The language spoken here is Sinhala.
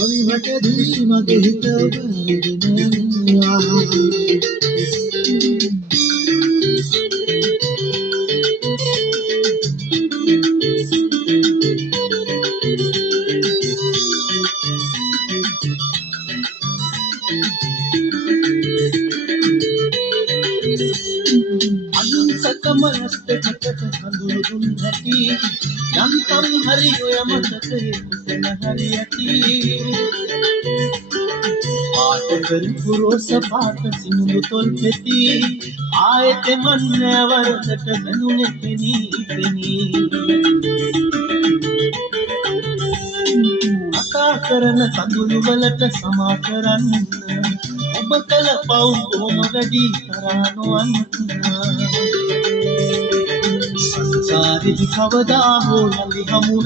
අවිමටදී මගේ හිත බැඳගෙන යනවා. අහිංසකම ඇත්තකට හඳුරු දුන් හැටි යන්තම් හරි ඔය මතකයේ කුතන හරි ඇති පාට කරපු රෝස පාට සිනුදු තොල් පෙති ආයෙත් මන් නැවරකට බැඳුනේ පෙනී පෙනී කතා කරන කඳුළු වලට සමා කරන්න ඔබ කල පව් කොහොම වැඩි තරහ නොවන්න සංසාරෙදි කවදා හෝ යලි හමු